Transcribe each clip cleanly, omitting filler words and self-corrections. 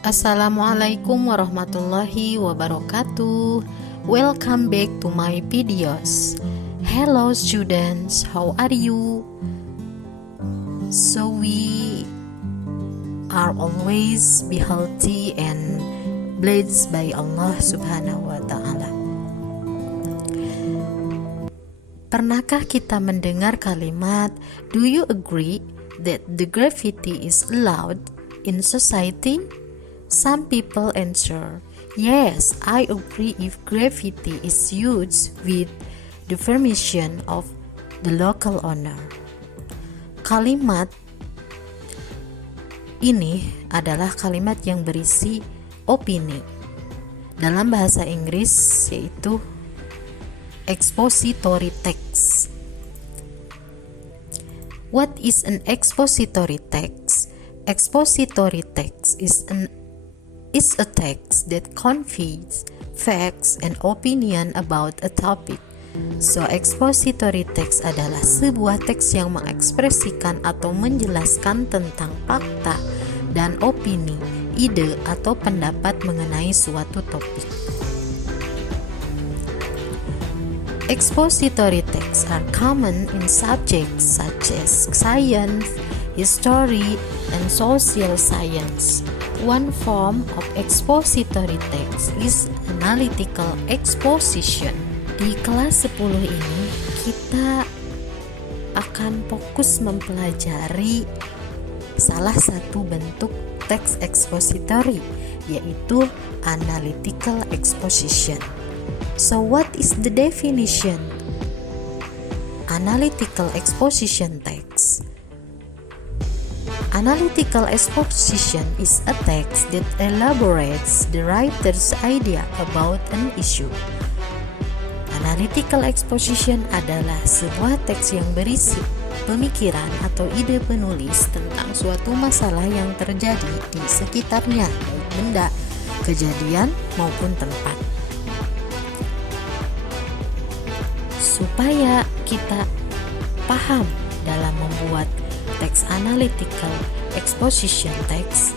Assalamualaikum warahmatullahi wabarakatuh. Welcome back to my videos. Hello students, how are you? So we are always be healthy and blessed by Allah subhanahu wa ta'ala. Pernahkah kita mendengar kalimat, do you agree that the graffiti is allowed in society? Some people answer, yes, I agree if graffiti is used with the permission of the local owner. Kalimat ini adalah kalimat yang berisi opini. Dalam bahasa Inggris yaitu expository text. What is an expository text? Expository text is a text that conveys facts and opinion about a topic. So, expository text adalah sebuah teks yang mengekspresikan atau menjelaskan tentang fakta dan opini, ide atau pendapat mengenai suatu topik. Expository texts are common in subjects such as science, history, and social science. One form of expository text is analytical exposition. Di kelas 10 ini kita akan fokus mempelajari salah satu bentuk teks expository, yaitu analytical exposition. So what is the definition? Analytical exposition text. Analytical exposition is a text that elaborates the writer's idea about an issue. Analytical exposition adalah sebuah teks yang berisi pemikiran atau ide penulis tentang suatu masalah yang terjadi di sekitarnya, baik benda, kejadian, maupun tempat. Supaya kita paham dalam membuat teks analytical exposition text,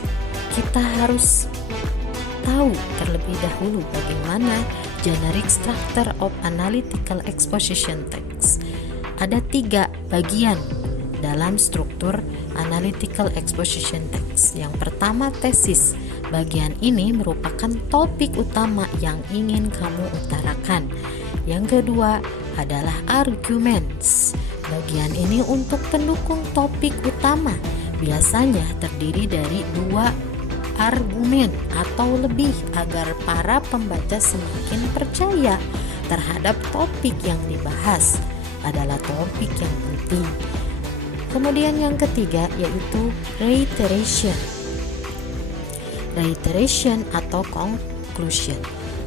kita harus tahu terlebih dahulu bagaimana generic structure of analytical exposition text. Ada 3 bagian dalam struktur analytical exposition text. Yang pertama, tesis. Bagian ini merupakan topik utama yang ingin kamu utarakan. Yang kedua adalah arguments. Bagian ini untuk pendukung topik utama, biasanya terdiri dari 2 argumen atau lebih agar para pembaca semakin percaya terhadap topik yang dibahas adalah topik yang penting. Kemudian yang ketiga yaitu reiteration. Reiteration atau conclusion.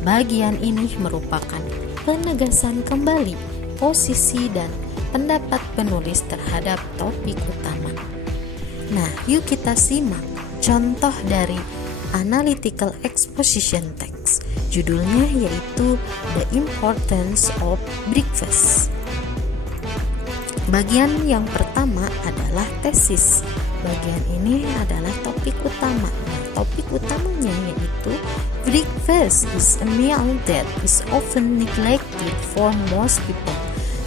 Bagian ini merupakan penegasan kembali posisi dan pendapat penulis terhadap topik utama. Nah, yuk kita simak contoh dari analytical exposition text. Judulnya yaitu The Importance of Breakfast. Bagian yang pertama adalah tesis. Bagian ini adalah topik utama. Nah, topik utamanya yaitu breakfast is a meal that is often neglected for most people.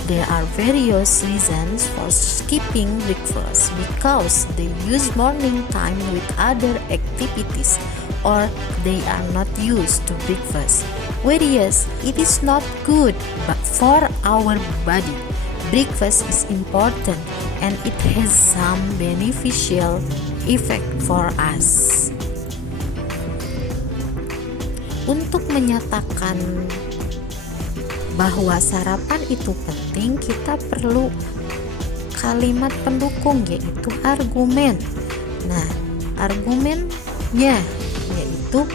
There are various reasons for skipping breakfast because they use morning time with other activities or they are not used to breakfast. Whereas it is not good but for our body. Breakfast is important and it has some beneficial effect for us. Untuk menyatakan bahwa sarapan itu penting, kita perlu kalimat pendukung yaitu argumen. Nah, argumennya yaitu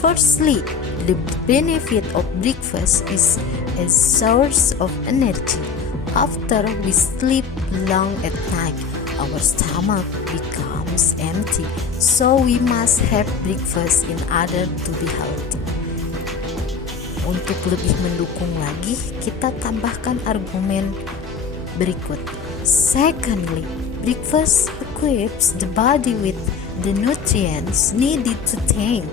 firstly, the benefit of breakfast is a source of energy. After we sleep long at night, our stomach becomes empty, so we must have breakfast in order to be healthy. Untuk lebih mendukung lagi, kita tambahkan argumen berikut. Secondly, breakfast equips the body with the nutrients needed to think,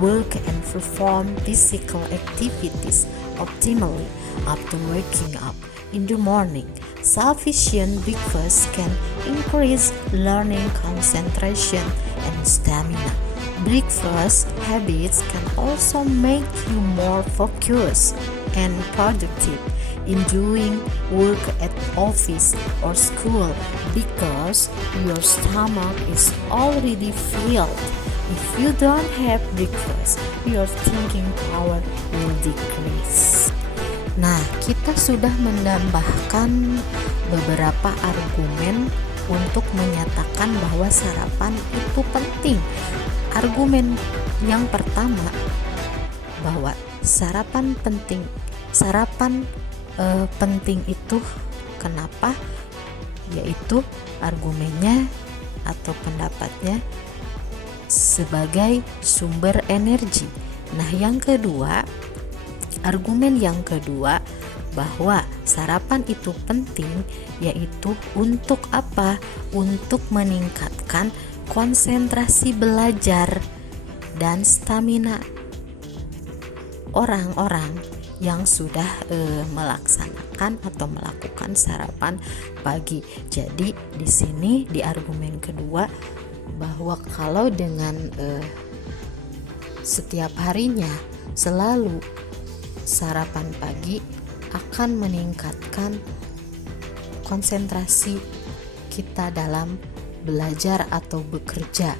work, and perform physical activities optimally after waking up in the morning. Sufficient breakfast can increase learning concentration and stamina. Breakfast habits can also make you more focused and productive in doing work at office or school because your stomach is already filled. If you don't have breakfast, your thinking power will decrease. Nah, kita sudah menambahkan beberapa argumen untuk menyatakan bahwa sarapan itu penting. Argumen yang pertama bahwa sarapan penting itu kenapa? Yaitu argumennya atau pendapatnya sebagai sumber energi. Nah, yang kedua, argumen yang kedua bahwa sarapan itu penting yaitu untuk apa? Untuk meningkatkan konsentrasi belajar dan stamina orang-orang yang sudah melaksanakan atau melakukan sarapan pagi. Jadi di sini di argumen kedua bahwa kalau dengan setiap harinya selalu sarapan pagi akan meningkatkan konsentrasi kita dalam belajar atau bekerja.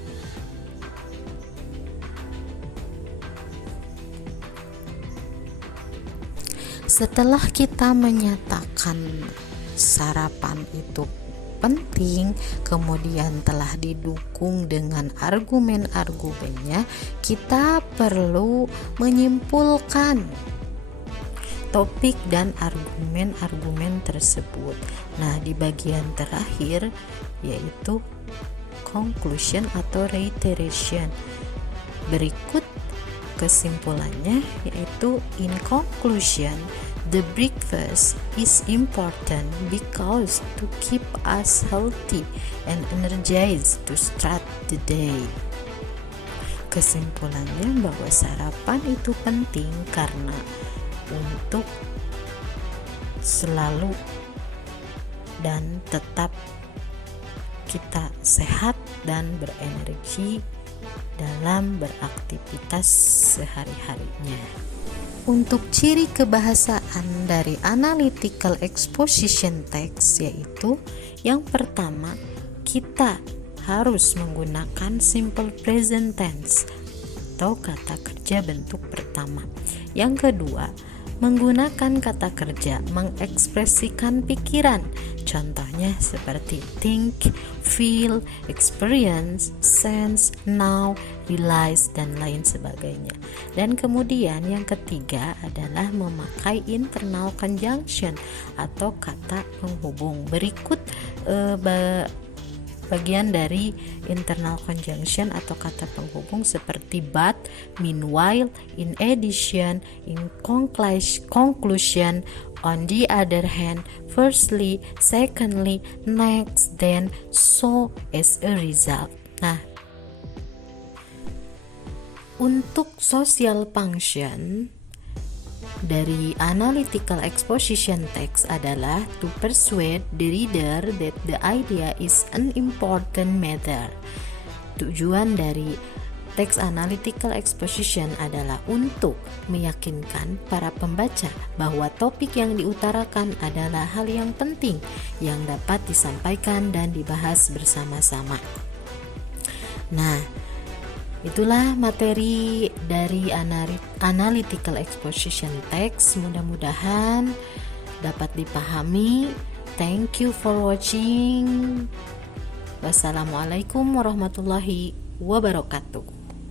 Setelah kita menyatakan sarapan itu penting, kemudian telah didukung dengan argumen-argumennya, kita perlu menyimpulkan topik dan argumen-argumen tersebut. Nah, di bagian terakhir yaitu conclusion atau reiteration. Berikut kesimpulannya yaitu in conclusion, the breakfast is important because to keep us healthy and energized to start the day. Kesimpulannya bahwa sarapan itu penting karena untuk selalu dan tetap kita sehat dan berenergi dalam beraktivitas sehari-harinya. Untuk ciri kebahasaan dari analytical exposition text yaitu yang pertama, kita harus menggunakan simple present tense atau kata kerja bentuk pertama. Yang kedua, menggunakan kata kerja mengekspresikan pikiran. Contohnya seperti think, feel, experience, sense, know, realize, dan lain sebagainya. Dan kemudian yang ketiga adalah memakai internal conjunction atau kata penghubung. Berikut bagian dari internal conjunction atau kata penghubung seperti but, meanwhile, in addition, in conclusion, on the other hand, firstly, secondly, next, then, so, as a result. Nah, untuk social function dari analytical exposition text adalah to persuade the reader that the idea is an important matter. Tujuan dari teks analytical exposition adalah untuk meyakinkan para pembaca bahwa topik yang diutarakan adalah hal yang penting yang dapat disampaikan dan dibahas bersama-sama. Nah, itulah materi dari analytical exposition text. Mudah-mudahan dapat dipahami. Thank you for watching. Wassalamualaikum warahmatullahi wabarakatuh.